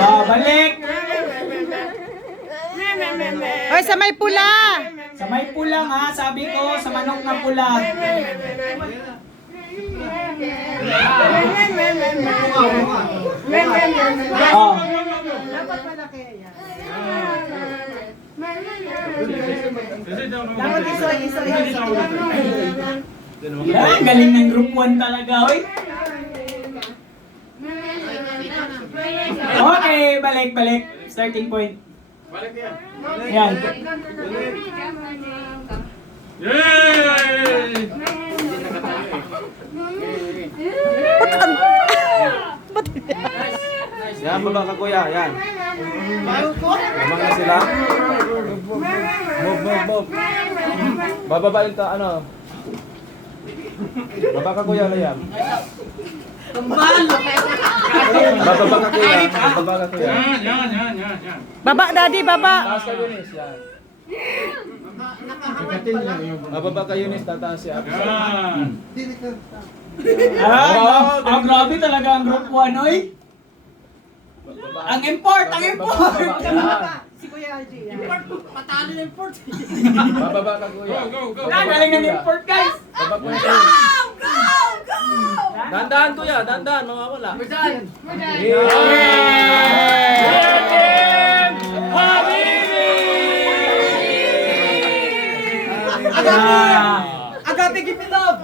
Oh, balik. Hoy, sa may pula. Sa may pulang ha, sabi ko, sa manok na pula. Oh. Dapat malaki yan. Dapat isoy. Yan, galing ng group 1 talaga, oy. Okay, balik. Starting point. Yan. Yan, baba ka kuya, yan. Lamang na sila. Move. Bababa yung ano. Baba ka kuya, Layam. Bababa ka kuya. Yan. Baba, daddy, baba. Taas ka Yunis, yan. Bababa ka Yunis, tataas siya. Ah, grabe talaga ang group 1, oy. Ang import. Si Kuya Algie. Bababa ka kuya. Yan, galing ng import, guys. Bababa ka. Dandan kuya, dandan, mawawala. Ah. Agapig ipilog!